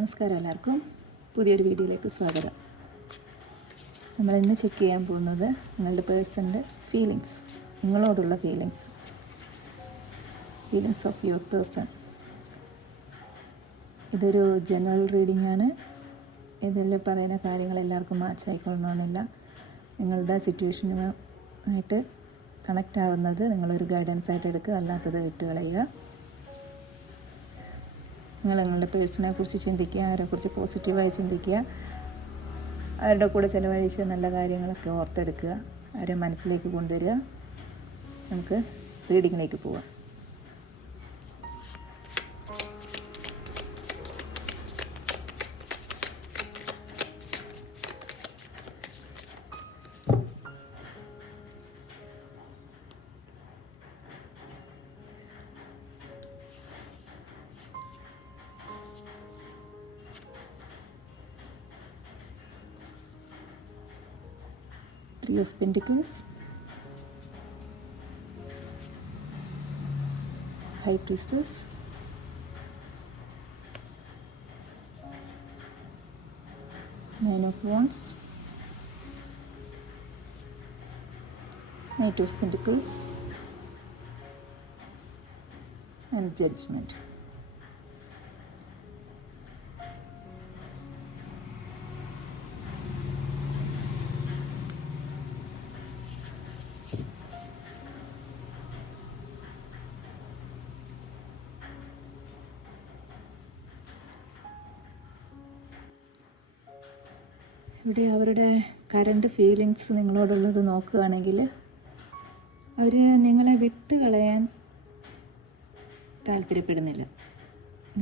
നമസ്കാരം എല്ലാവർക്കും പുതിയൊരു വീഡിയോയിലേക്ക് സ്വാഗതം. നമ്മളിന്ന് ചെക്ക് ചെയ്യാൻ പോകുന്നത് നിങ്ങളുടെ പേഴ്സൻ്റെ ഫീലിങ്സ്, നിങ്ങളോടുള്ള ഫീലിങ്സ് ഓഫ് യുവർ പേഴ്സൺ. ഇതൊരു ജനറൽ റീഡിംഗ് ആണ്. ഇതിൽ പറയുന്ന കാര്യങ്ങൾ എല്ലാവർക്കും മാച്ച് ആയിക്കൊള്ളണമെന്നില്ല. നിങ്ങളുടെ സിറ്റുവേഷനുമായിട്ട് കണക്റ്റ് ആവുന്നത് നിങ്ങളൊരു ഗൈഡൻസ് ആയിട്ട് എടുക്കുക, അല്ലാത്തത് വിട്ടുകളയുക. നിങ്ങൾ നിങ്ങളുടെ പേഴ്സണെ കുറിച്ച് ചിന്തിക്കുക, അവരെക്കുറിച്ച് പോസിറ്റീവായി ചിന്തിക്കുക, അവരുടെ കൂടെ ചിലവഴിച്ച നല്ല കാര്യങ്ങളൊക്കെ ഓർത്തെടുക്കുക, അവരെ മനസ്സിലേക്ക് കൊണ്ടുവരിക. നമുക്ക് റീഡിങ്ങിലേക്ക് പോവാം. Three of Pentacles, High Priestess, Nine of Wands, Knight of Pentacles, and Judgment. ഇവിടെ അവരുടെ കറണ്ട് ഫീലിങ്സ് നിങ്ങളോടുള്ളത് നോക്കുകയാണെങ്കിൽ അവർ നിങ്ങളെ വിട്ട് കളയാൻ താല്പര്യപ്പെടുന്നില്ല.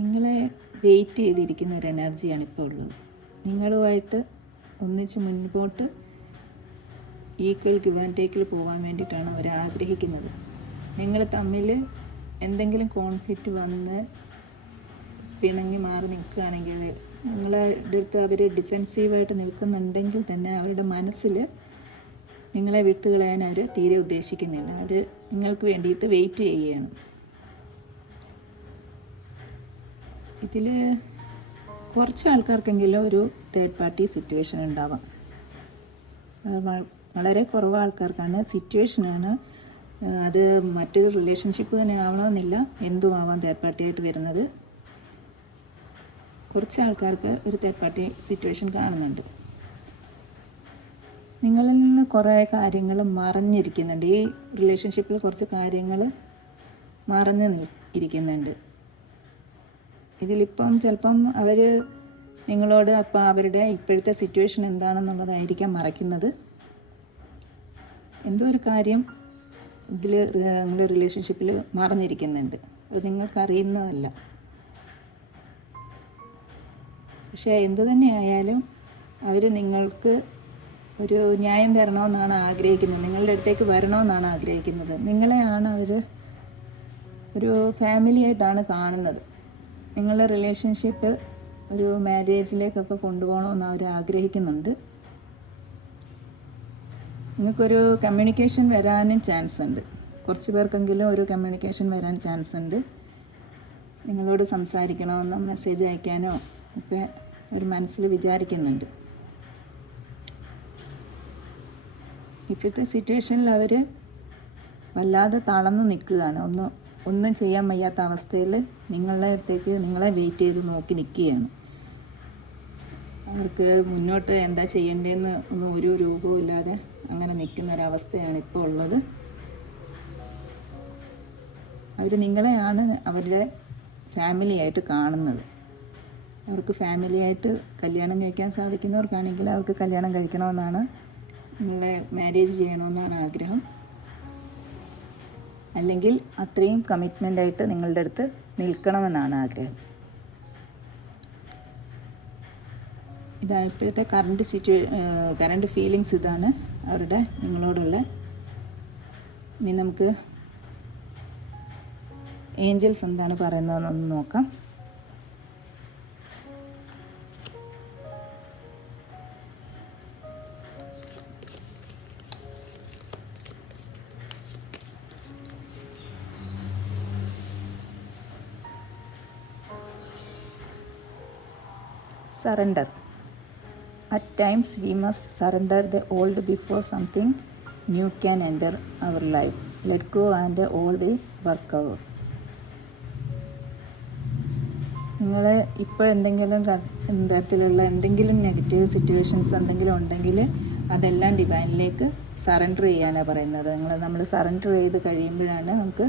നിങ്ങളെ വെയിറ്റ് ചെയ്തിരിക്കുന്ന ഒരു എനർജിയാണ് ഇപ്പോൾ ഉള്ളത്. നിങ്ങളുമായിട്ട് ഒന്നിച്ച് മുൻപോട്ട് ഈക്വൽ ഗിവ് ആൻഡ് ടേക്കിൽ പോകാൻ വേണ്ടിയിട്ടാണ് അവർ ആഗ്രഹിക്കുന്നത്. നിങ്ങൾ തമ്മിൽ എന്തെങ്കിലും കോൺഫ്ലിക്റ്റ് വന്ന് പിണങ്ങി മാറി നിൽക്കുകയാണെങ്കിൽ, നിങ്ങളെ അടുത്ത് അവർ ഡിഫെൻസീവായിട്ട് നിൽക്കുന്നുണ്ടെങ്കിൽ തന്നെ അവരുടെ മനസ്സിൽ നിങ്ങളെ വിട്ടുകളയാൻ അവർ തീരെ ഉദ്ദേശിക്കുന്നില്ല. അവർ നിങ്ങൾക്ക് വേണ്ടിയിട്ട് വെയിറ്റ് ചെയ്യുകയാണ്. ഇതിൽ കുറച്ച് ആൾക്കാർക്കെങ്കിലും ഒരു തേർഡ് പാർട്ടി സിറ്റുവേഷൻ ഉണ്ടാവാം. വളരെ കുറവ് ആൾക്കാർക്കാണ് സിറ്റുവേഷനാണ്. അത് മറ്റൊരു റിലേഷൻഷിപ്പ് തന്നെ ആവണമെന്നില്ല, എന്തും ആവാം തേർഡ് പാർട്ടിയായിട്ട് വരുന്നത്. കുറച്ച് ആൾക്കാർക്ക് ഒരു തേർഡ് പാർട്ടി സിറ്റുവേഷൻ കാണുന്നുണ്ട്. നിങ്ങളിൽ നിന്ന് കുറേ കാര്യങ്ങൾ മറഞ്ഞിരിക്കുന്നുണ്ട്. ഈ റിലേഷൻഷിപ്പിൽ കുറച്ച് കാര്യങ്ങൾ മറഞ്ഞ് ഇരിക്കുന്നുണ്ട്. ഇതിലിപ്പം ചിലപ്പം അവർ നിങ്ങളോട് അപ്പം അവരുടെ ഇപ്പോഴത്തെ സിറ്റുവേഷൻ എന്താണെന്നുള്ളതായിരിക്കാം മറയ്ക്കുന്നത്. എന്തോ ഒരു കാര്യം ഇതിൽ നിങ്ങളുടെ റിലേഷൻഷിപ്പിൽ മറഞ്ഞിരിക്കുന്നുണ്ട്. അത് നിങ്ങൾക്കറിയുന്നതല്ല. പക്ഷേ എന്തു തന്നെയായാലും അവർ നിങ്ങൾക്ക് ഒരു ന്യായം തരണമെന്നാണ് ആഗ്രഹിക്കുന്നത്. നിങ്ങളുടെ അടുത്തേക്ക് വരണമെന്നാണ് ആഗ്രഹിക്കുന്നത്. നിങ്ങളെയാണ് അവർ ഒരു ഫാമിലി ആയിട്ടാണ് കാണുന്നത്. നിങ്ങളുടെ റിലേഷൻഷിപ്പ് ഒരു മാരേജിലേക്കൊക്കെ കൊണ്ടുപോകണമെന്ന് അവർ ആഗ്രഹിക്കുന്നുണ്ട്. നിങ്ങൾക്കൊരു കമ്മ്യൂണിക്കേഷൻ വരാനും ചാൻസ് ഉണ്ട്. കുറച്ച് പേർക്കെങ്കിലും ഒരു കമ്മ്യൂണിക്കേഷൻ വരാൻ ചാൻസ് ഉണ്ട്. നിങ്ങളോട് സംസാരിക്കണമെന്നോ മെസ്സേജ് അയക്കാനോ ഒക്കെ ഒരു മനസ്സിൽ വിചാരിക്കുന്നുണ്ട്. ഇപ്പോഴത്തെ സിറ്റുവേഷനിൽ അവർ വല്ലാതെ തളർന്ന് നിൽക്കുകയാണ്. ഒന്നും ചെയ്യാൻ വയ്യാത്ത അവസ്ഥയിൽ നിങ്ങളുടെ അടുത്തേക്ക് നിങ്ങളെ വെയിറ്റ് ചെയ്ത് നോക്കി നിൽക്കുകയാണ്. അവർക്ക് മുന്നോട്ട് എന്താ ചെയ്യേണ്ടതെന്ന് ഒന്നും ഒരു രൂപവും ഇല്ലാതെ അങ്ങനെ നിൽക്കുന്ന ഒരവസ്ഥയാണ് ഇപ്പോൾ ഉള്ളത്. അവർ നിങ്ങളെയാണ് അവരുടെ ഫാമിലിയായിട്ട് കാണുന്നത്. അവർക്ക് ഫാമിലിയായിട്ട് കല്യാണം കഴിക്കാൻ സാധിക്കുന്നവർക്കാണെങ്കിൽ അവർക്ക് കല്യാണം കഴിക്കണമെന്നാണ്, നിങ്ങളെ മാരേജ് ചെയ്യണമെന്നാണ് ആഗ്രഹം. അല്ലെങ്കിൽ അത്രയും കമ്മിറ്റ്മെൻ്റായിട്ട് നിങ്ങളുടെ അടുത്ത് നിൽക്കണമെന്നാണ് ആഗ്രഹം. ഇതാണ് ഇപ്പോഴത്തെ കറണ്ട് ഫീലിങ്സ്. ഇതാണ് അവരുടെ നിങ്ങളോടുള്ള. ഇനി നമുക്ക് ഏഞ്ചൽസ് എന്താണ് പറയുന്നതെന്നൊന്ന് നോക്കാം. surrender. At times we must surrender the old before something new can enter our life. Let go and all will work out. നിങ്ങൾ ഇപ്പോൾ എന്തെങ്കിലും തരത്തിലുള്ള എന്തെങ്കിലും നെഗറ്റീവ് സിറ്റുവേഷൻസ് എന്തെങ്കിലും ഉണ്ടെങ്കിൽ അതെല്ലാം ഡിവൈനിലേക്ക് സറണ്ടർ ചെയ്യാനാണ് പറയുന്നത്. നമ്മൾ സറണ്ടർ ചെയ്ത് കഴിയുമ്പോഴാണ് നമുക്ക്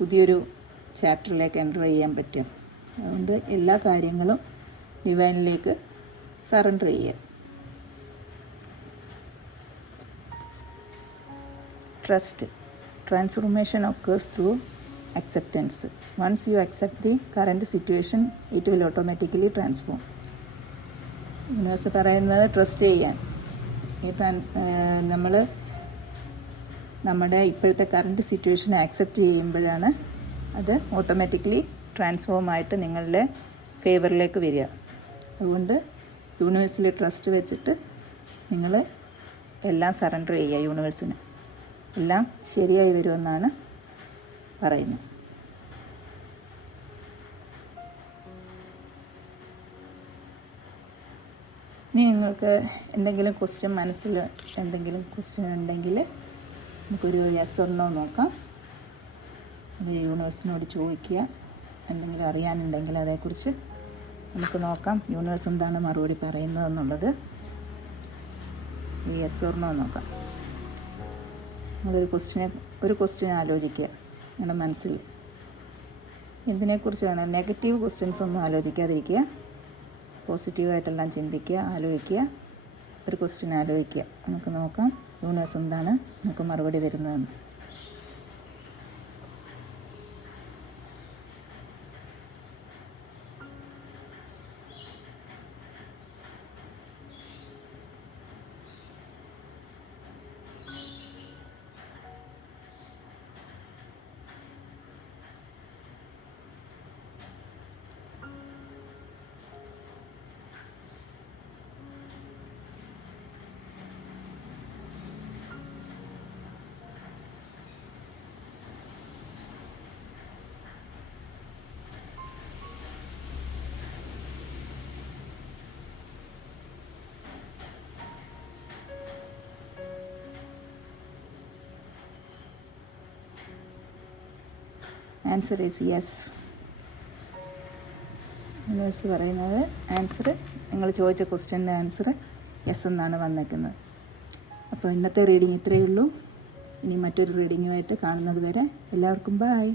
പുതിയൊരു ചാപ്റ്ററിലേക്ക് എൻ്റർ ചെയ്യാൻ പറ്റും. അതുകൊണ്ട് എല്ലാ കാര്യങ്ങളും ഡിവൈനിലേക്ക് സറണ്ടർ ചെയ്യുക. Trust. Transformation occurs through acceptance. Once you accept the current situation, it will automatically transform. Universe പറയുന്നത് ട്രസ്റ്റ് ചെയ്യാൻ. നമ്മൾ നമ്മുടെ ഇപ്പോഴത്തെ കറണ്ട് സിറ്റുവേഷൻ ആക്സെപ്റ്റ് ചെയ്യുമ്പോഴാണ് അത് ഓട്ടോമാറ്റിക്കലി ട്രാൻസ്ഫോം ആയിട്ട് നിങ്ങളുടെ ഫേവറിലേക്ക് വരിക. അതുകൊണ്ട് യൂണിവേഴ്സിൽ ട്രസ്റ്റ് വെച്ചിട്ട് നിങ്ങൾ എല്ലാം സറണ്ടർ ചെയ്യുക യൂണിവേഴ്സിന്. എല്ലാം ശരിയായി വരുമെന്നാണ് പറയുന്നത്. ഇനി നിങ്ങൾക്ക് എന്തെങ്കിലും മനസ്സിൽ എന്തെങ്കിലും ക്വസ്റ്റ്യൻ ഉണ്ടെങ്കിൽ നമുക്കൊരു യെസ് ഓർ നോ നോക്കാം. അത് യൂണിവേഴ്സിനോട് ചോദിക്കുക. എന്തെങ്കിലും അറിയാനുണ്ടെങ്കിൽ അതേക്കുറിച്ച് നമുക്ക് നോക്കാം. യൂണിവേഴ്സ് എന്താണ് മറുപടി പറയുന്നതെന്നുള്ളത് യെസ് ഓർ നോ നോക്കാം. നിങ്ങളൊരു ക്വസ്റ്റ്യൻ ആലോചിക്കുക നിങ്ങളുടെ മനസ്സിൽ. എന്തിനെക്കുറിച്ചാണ്? നെഗറ്റീവ് ക്വസ്റ്റ്യൻസ് ഒന്നും ആലോചിക്കാതിരിക്കുക. പോസിറ്റീവായിട്ടെല്ലാം ചിന്തിക്കുക, ആലോചിക്കുക. ഒരു ക്വസ്റ്റ്യൻ ആലോചിക്കുക. നമുക്ക് നോക്കാം യൂണിവേഴ്സ് എന്താണ് നമുക്ക് മറുപടി തരുന്നതെന്ന്. Answer is yes. യൂണിവേഴ്സ് പറയുന്നത് ആൻസർ, നിങ്ങൾ ചോദിച്ച ക്വസ്റ്റ്യൻ്റെ ആൻസർ യെസ് എന്നാണ് വന്നേക്കുന്നത്. അപ്പോൾ ഇന്നത്തെ റീഡിങ് ഇത്രയേ ഉള്ളൂ. ഇനി മറ്റൊരു റീഡിങ്ങുമായിട്ട് കാണുന്നത് വരെ എല്ലാവർക്കും ബൈ.